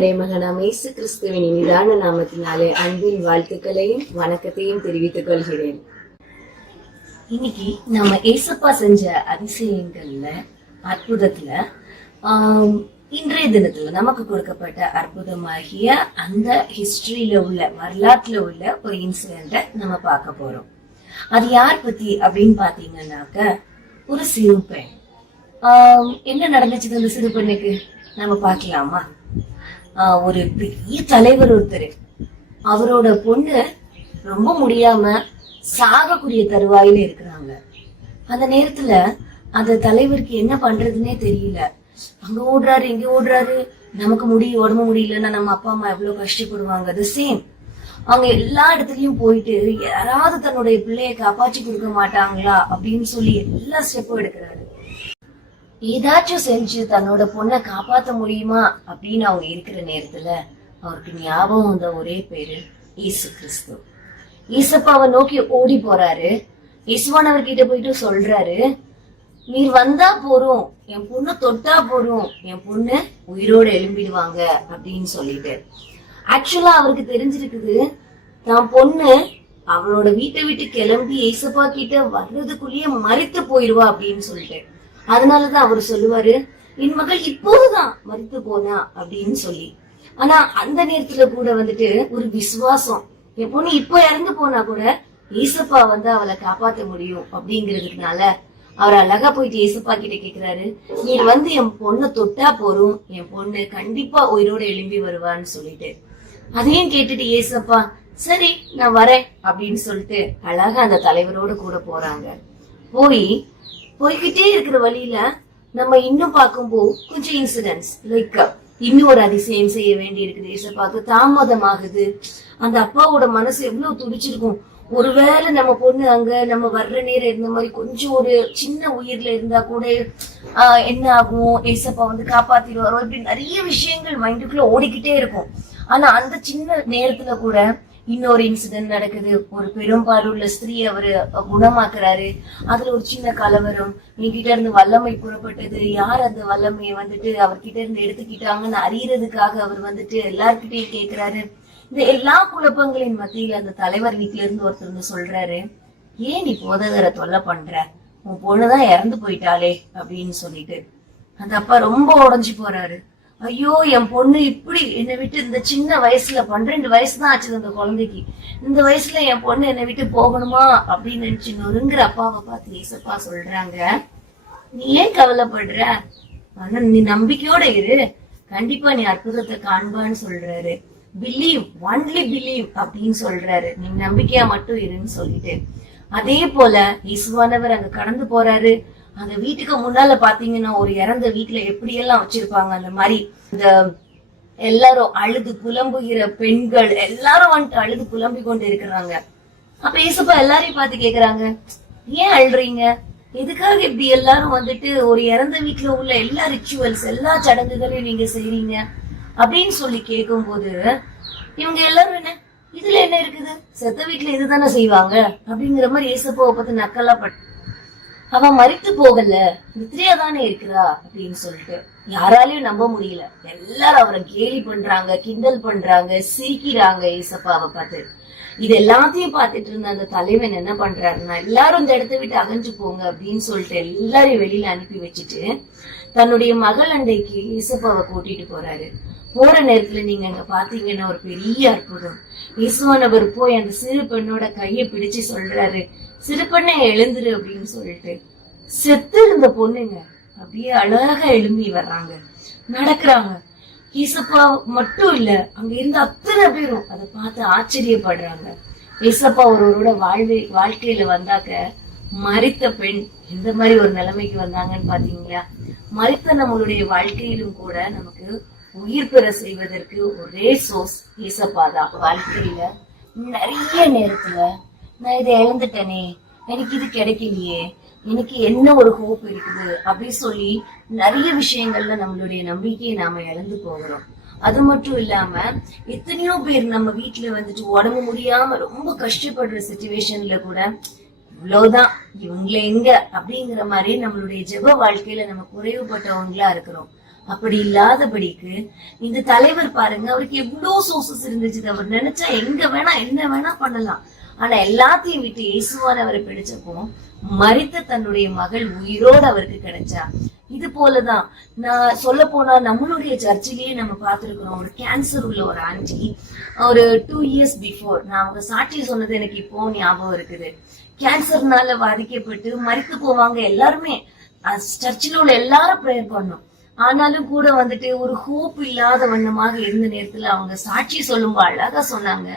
இறைமகனாம் இயேசு கிறிஸ்துவின் இனிதான நாமத்தினாலே அன்பின் வாழ்த்துக்களையும் வணக்கத்தையும் தெரிவித்துக் கொள்கிறேன். இன்னைக்கு நம்ம ஏசப்பா செஞ்ச அதிசயங்கள்ல அற்புதத்துல இன்றைய தினத்துல நமக்கு கொடுக்கப்பட்ட அற்புதமாகிய அந்த ஹிஸ்டரியில உள்ள வரலாற்றுல உள்ள ஒரு இன்சிடென்ட நம்ம பார்க்க போறோம். அது யார் பத்தி அப்படின்னு பாத்தீங்கன்னாக்க ஒரு சிறு பெண். என்ன நடந்துச்சு அந்த சிறு பெண்ணுக்கு நம்ம பார்க்கலாமா? ஒரு பெரிய தலைவர் ஒருத்தர், அவரோட பொண்ணு ரொம்ப முடியாம சாகக்கூடிய தருவாயில இருக்கிறாங்க. அந்த நேரத்துல அந்த தலைவருக்கு என்ன பண்றதுன்னே தெரியல. அங்க ஓடுறாரு, இங்க ஓடுறாரு. நமக்கு உடம்பு முடியலன்னா நம்ம அப்பா அம்மா எவ்வளவு கஷ்டப்படுவாங்க. அது சேம் அவங்க எல்லா இடத்துலயும் போயிட்டு யாராவது தன்னுடைய பிள்ளைய காப்பாற்றி கொடுக்க மாட்டாங்களா அப்படின்னு சொல்லி எல்லா ஸ்டெப்பும் எடுக்கிறாரு. ஏதாச்சும் செஞ்சு தன்னோட பொண்ணை காப்பாத்த முடியுமா அப்படின்னு அவங்க இருக்கிற நேரத்துல அவருக்கு ஞாபகம் வந்த ஒரே பேரு இயேசு கிறிஸ்து. ஈசப்பாவை நோக்கி ஓடி போறாரு. இயேசுவானவர்கிட்ட போயிட்டு சொல்றாரு, நீர் வந்தா போறோம், என் பொண்ணு தொட்டா போறோம், என் பொண்ணு உயிரோட எழும்பிடுவாங்க அப்படின்னு சொல்லிட்டு. ஆக்சுவலா அவருக்கு தெரிஞ்சிருக்குது தான் பொண்ணு அவளோட வீட்டை விட்டு கிளம்பி ஏசப்பா கிட்ட வர்றதுக்குள்ளேயே மரித்து போயிருவா அப்படின்னு சொல்லிட்டு. அதனாலதான் அவரு சொல்லுவாரு, என் மகள் இப்போதுதான் மரித்து போனா அப்படின்னு சொல்லி. ஆனா அந்த நேரத்துல கூட வந்துட்டு ஒரு விசுவாசம், என் பொண்ணு இப்போ இறந்து போனா கூட ஏசப்பா வந்து அவளை காப்பாத்த முடியும் அப்படிங்கிறதுனால அவர் அழகா போயிட்டு ஏசப்பா கிட்ட கேக்குறாரு, நீர் வந்து என் பொண்ணை தொட்டா போறோம், என் பொண்ணு கண்டிப்பா உயிரோட எழும்பி வருவான்னு சொல்லிட்டு. அதையும் கேட்டுட்டு ஏசப்பா சரி நான் வரேன் அப்படின்னு சொல்லிட்டு அழகா அந்த தலைவரோட கூட போறாங்க. போய்கிட்டே இருக்கிற வழியில நம்ம இன்னும் பார்க்கும்போது கொஞ்சம் இன்சிடென்ட்ஸ் லைக் இன்னும் ஒரு அதிசயம் செய்ய வேண்டி இருக்குது. ஏசப்பாக்கு தாமதமாகுது. அந்த அப்பாவோட மனசு எவ்வளவு துடிச்சிருக்கும். ஒருவேளை நம்ம பொண்ணு அங்க நம்ம வர்ற நேரம் இருந்த மாதிரி கொஞ்சம் ஒரு சின்ன உயிர்ல இருந்தா கூட என்ன ஆகும், ஏசப்பா வந்து காப்பாத்திடுவாரோ, இப்படி நிறைய விஷயங்கள் மைண்டுக்குள்ள ஓடிக்கிட்டே இருக்கும். ஆனா அந்த சின்ன நேரத்துல கூட இன்னொரு இன்சிடென்ட் நடக்குது. ஒரு பெரும்பாலுள்ள ஸ்திரீ அவரு குணமாக்குறாரு. அதுல ஒரு சின்ன கலவரம், என்கிட்ட இருந்து வல்லமை புறப்பட்டது, யார் அந்த வல்லமையை வந்துட்டு அவர்கிட்ட இருந்து எடுத்துக்கிட்டாங்கன்னு அறியறதுக்காக அவர் வந்துட்டு எல்லார்கிட்டையும் கேக்குறாரு. இந்த எல்லா குழப்பங்களின் மத்தியில அந்த தலைவர் வீட்டுல இருந்து ஒருத்தர் வந்து சொல்றாரு, ஏன் நீ போதகரை தொல்லை பண்ற, உன் பொண்ணுதான் இறந்து போயிட்டாளே அப்படின்னு சொல்லிட்டு. அந்த அப்பா ரொம்ப உடைஞ்சு போறாரு. ஐயோ என் பொண்ணு இப்படி என்னை விட்டு இந்த சின்ன வயசுல 12 வயசுதான் ஆச்சு அந்த குழந்தைக்கு, இந்த வயசுல என் பொண்ணு என்னை விட்டு போகணுமா அப்படின்னு நினைச்சு நொறுங்குற அப்பாவை பார்த்து ஏசப்பா சொல்றாங்க, நீ ஏன் கவலைப்படுற, ஆனா நீ நம்பிக்கையோட இரு, கண்டிப்பா நீ அற்புதத்தை காண்பான்னு சொல்றாரு. பிலீவ், ஒன்லி பிலீவ் அப்படின்னு சொல்றாரு. நீ நம்பிக்கையா மட்டும் இருன்னு சொல்லிட்டு. அதே போல இயேசுவானவர் அங்க கடந்து போறாரு. அந்த வீட்டுக்கு முன்னால பாத்தீங்கன்னா ஒரு இறந்த வீட்டுல எப்படி எல்லாம் வச்சிருப்பாங்க அந்த மாதிரி இந்த எல்லாரும் அழுது புலம்புகிற பெண்கள் எல்லாரும் வந்துட்டு அழுது புலம்பி கொண்டு இருக்கிறாங்க. அப்ப ஏசப்பா எல்லாரையும் பார்த்து கேக்குறாங்க, ஏன் அழுறீங்க, எதுக்காக இப்படி எல்லாரும் வந்துட்டு ஒரு இறந்த வீட்டுல உள்ள எல்லா ரிச்சுவல்ஸ் எல்லா சடங்குகளையும் நீங்க செய்றீங்க அப்படின்னு சொல்லி கேட்கும் போது இவங்க எல்லாரும் என்ன இதுல என்ன இருக்குது, செத்த வீட்டுல இதுதானே செய்வாங்க அப்படிங்கிற மாதிரி ஏசப்பாவை பார்த்து நக்கலா அவன் மரித்து போகல, நித்ரையா தானே இருக்கிறா அப்படின்னு சொல்லிட்டு யாராலையும் நம்ப முடியல. எல்லாரும் அவரை கேலி பண்றாங்க, கிண்டல் பண்றாங்க, சிரிக்கிறாங்க ஏசப்பாவை பார்த்து. இது எல்லாத்தையும் பார்த்துட்டு இருந்த அந்த தலைவன் என்ன பண்றாருன்னா, எல்லாரும் இந்த இடத்த விட்டு அகன்று போங்க அப்படின்னு சொல்லிட்டு எல்லாரையும் வெளியில அனுப்பி வச்சுட்டு தன்னுடைய மகள் அண்டைக்கு ஏசப்பாவை கூட்டிட்டு போறாரு. போற நேரத்துல நீங்க அங்க பாத்தீங்கன்னா ஒரு பெரிய அற்புதம். இயேசுவானவர் போய் அந்த சிறு பெண்ணோட கையை பிடிச்சு சொல்றாரு, சிறு பெண்ணை எழுந்துரு அப்படின்னு சொல்லிட்டு. செத்து இருந்த பொண்ணுங்க அப்படியே அழகா எழும்பி வர்றாங்க, நடக்கிறாங்க. ஏசப்பா மட்டும் இல்ல, அங்க இருந்த அத்தனை பேரும் அதை பார்த்து ஆச்சரியப்படுறாங்க. ஏசப்பா ஒருவரோட வாழ்க்கையில வந்தாக்க மரித்த பெண் எந்த மாதிரி ஒரு நிலைமைக்கு வந்தாங்கன்னு பாத்தீங்களா? மரித்த நம்மளுடைய வாழ்க்கையிலும் கூட நமக்கு உயிர் பெற செய்வதற்கு ஒரே சோர்ஸ் ஏசப்பா தான். வாழ்க்கையில நிறைய நேரத்துல நான் இதை இழந்துட்டேனே, எனக்கு இது கிடைக்கலையே, எனக்கு என்ன ஒரு ஹோப் இருக்குது அப்படின்னு சொல்லி நிறைய விஷயங்கள்ல நம்மளுடைய நம்பிக்கையை நாம இழந்து போகிறோம். அது மட்டும் இல்லாம எத்தனையோ பேர் நம்ம வீட்டுல வந்துட்டு உடம்பு முடியாம ரொம்ப கஷ்டப்படுற சிச்சுவேஷன்ல கூட இவ்வளவுதான் இவங்கள எங்க அப்படிங்கிற மாதிரி நம்மளுடைய ஜெப வாழ்க்கையில நம்ம குறைவுபட்டவங்களா இருக்கிறோம். அப்படி இல்லாதபடிக்கு இந்த தலைவர் பாருங்க, அவருக்கு எவ்வளவு சோர்சஸ் இருந்துச்சு. அவர் நினைச்சா எங்க வேணா என்ன வேணா பண்ணலாம். ஆனா எல்லாத்தையும் விட்டு இயேசுவான அவரை பிடிச்சப்போ மரித்த தன்னுடைய மகள் உயிரோடு அவருக்கு கிடைச்சா. இது போலதான் நான் சொல்ல போனா நம்மளுடைய சர்ச்சிலேயே நம்ம பார்த்திருக்கிறோம். ஒரு கேன்சர் உள்ள ஒரு ஆண்டி, ஒரு 2 years பிஃபோர், நான் அவங்க சாட்சி சொன்னது எனக்கு இப்போ ஞாபகம் இருக்குது. கேன்சர்னால பாதிக்கப்பட்டு மரித்து போவாங்க. எல்லாருமே சர்ச்சில் உள்ள எல்லாரும் ப்ரேயர் பண்ணோம். ஆனாலும் கூட வந்துட்டு ஒரு ஹோப் இல்லாத வண்ணமாக இருந்த நேரத்துல அவங்க சாட்சி சொல்லும்போ அழகா சொன்னாங்க,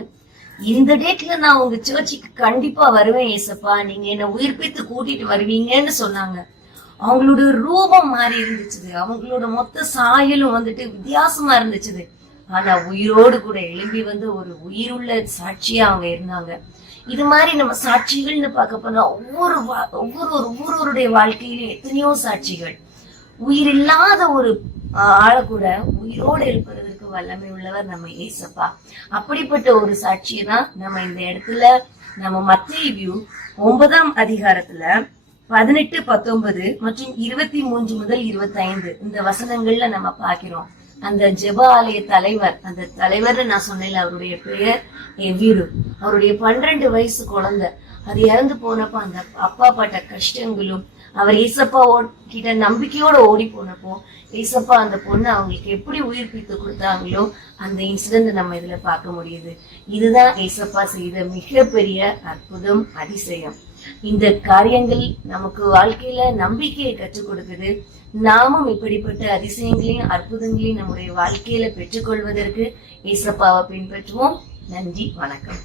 இந்த டேட்ல நான் உங்க சர்ச்சுக்கு கண்டிப்பா வருவேன் ஏசப்பா, நீங்க என்ன உயிர்ப்பித்து கூட்டிட்டு வருவீங்கன்னு சொன்னாங்க. அவங்களோட ரூபம் மாறி இருந்துச்சு, அவங்களோட மொத்த சாயலும் வந்துட்டு வித்தியாசமா இருந்துச்சு. ஆனா உயிரோடு கூட எழும்பி வந்து ஒரு உயிருள்ள சாட்சியா அவங்க இருந்தாங்க. இது மாதிரி நம்ம சாட்சிகள்னு பார்க்க போனா ஒவ்வொருவருடைய வாழ்க்கையிலும் எத்தனையோ சாட்சிகள். உயிர் இல்லாத ஒரு ஆளை கூட உயிரோடு இருப்பதற்கு வல்லமை உள்ளவர் நம்ம ஏசப்பா. அப்படிப்பட்ட ஒரு சாட்சியை தான் நம்ம இந்த இடத்துல நம்ம மத்தேயு 9ஆம் அதிகாரத்துல 18, 19 மற்றும் 23 முதல் 25 இந்த வசனங்கள்ல நம்ம பாக்கிறோம். அந்த ஜெப ஆலய தலைவர், அந்த தலைவர் நான் சொன்னேன், அவருடைய பெயர் எவ்விரு. அவருடைய 12 வயசு குழந்தை அது இறந்து போனப்போ அந்த அப்பா பட்ட கஷ்டங்களும், அவர் ஏசப்பா கிட்ட நம்பிக்கையோட ஓடி போனப்போ ஏசப்பா அந்த பொண்ணு அவங்களுக்கு எப்படி உயிர்ப்பித்து கொடுத்தாங்களோ அந்த இன்சிடென்ட் நம்ம இதுல பார்க்க முடியுது. இதுதான் ஏசப்பா செய்த மிகப்பெரிய அற்புதம், அதிசயம். இந்த காரியங்கள் நமக்கு வாழ்க்கையில நம்பிக்கையை கற்றுக் கொடுக்குது. நாமும் இப்படிப்பட்ட அதிசயங்களையும் அற்புதங்களையும் நம்முடைய வாழ்க்கையில பெற்றுக்கொள்வதற்கு ஏசப்பாவை பின்பற்றுவோம். நன்றி, வணக்கம்.